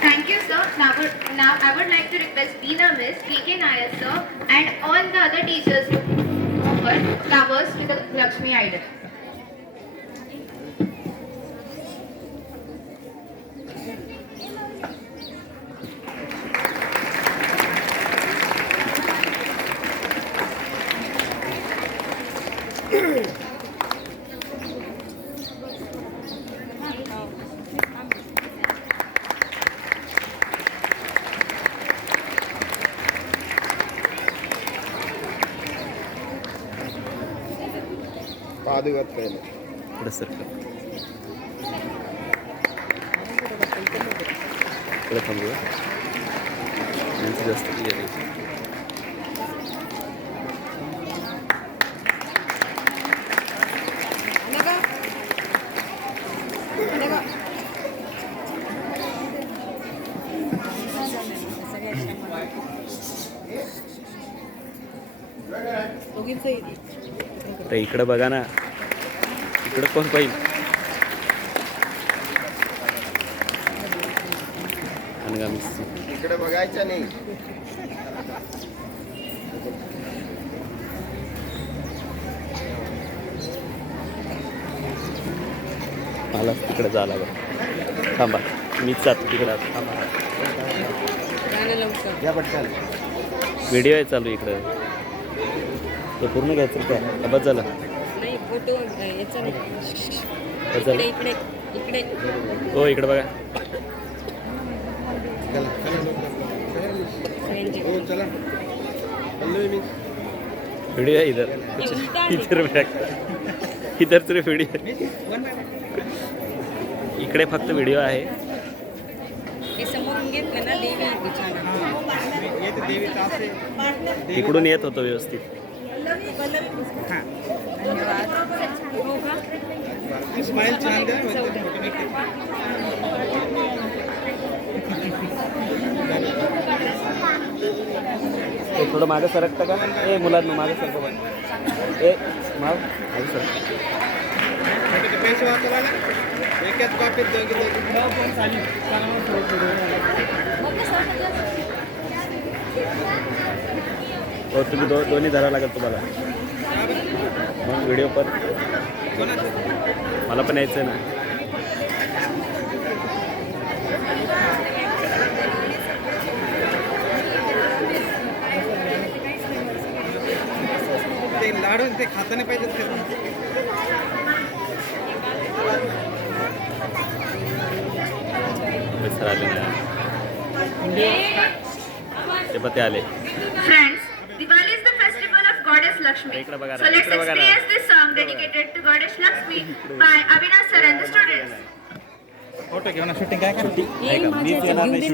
Thank you, sir. Now I would like to request Veena Miss, K.K. Nair, sir, and all the other teachers to offer flowers to the Lakshmi idol. पादुकात पहिलं पुढे sir पुढे थांबूया यांचं जास्त clear आहे तर इकडं बघा ना इकडं कोण पाहिजे इकडे बघायचं नाही मला तिकडे जायला बरं थांबा मीच जातो तिकडं थांबा या पटकन व्हिडिओ आहे चालू इकडं ते पूर्ण घ्यायचं का बस झालं नाही फोटो याचा नाही बस झालं इकडे इकडे हो इकडे बघा हो चला व्हिडिओ आहे इधर इधर तरी व्हिडिओ इकडे फक्त व्हिडिओ आहे हे समोरून घेतलं ना देवी छान तिकडून येत होतं व्यवस्थित धन्यवाद हो का स्माइल छान द्या ते थोडं मागं सरकतं का ए मुलांना मागं सरकं बघ ए मागं सरक पैसे वाचवायला एकाच बाबतीत हो तुम्ही दोन्ही धरावं लागेल तुम्हाला मग व्हिडिओ पण मला पण यायचं ना ते लाडून ते खाताना पाहिजे सर आले ते पण ते आले Friends, Diwali is the festival of Goddess Lakshmi. इकडे बघा So ना, let's इकडे बघा ना. experience this song dedicated to Goddess Lakshmi by Avinash sir and the students. Photo घेऊन शूटिंग काय सुट्टी आहे का मीच येणार नाही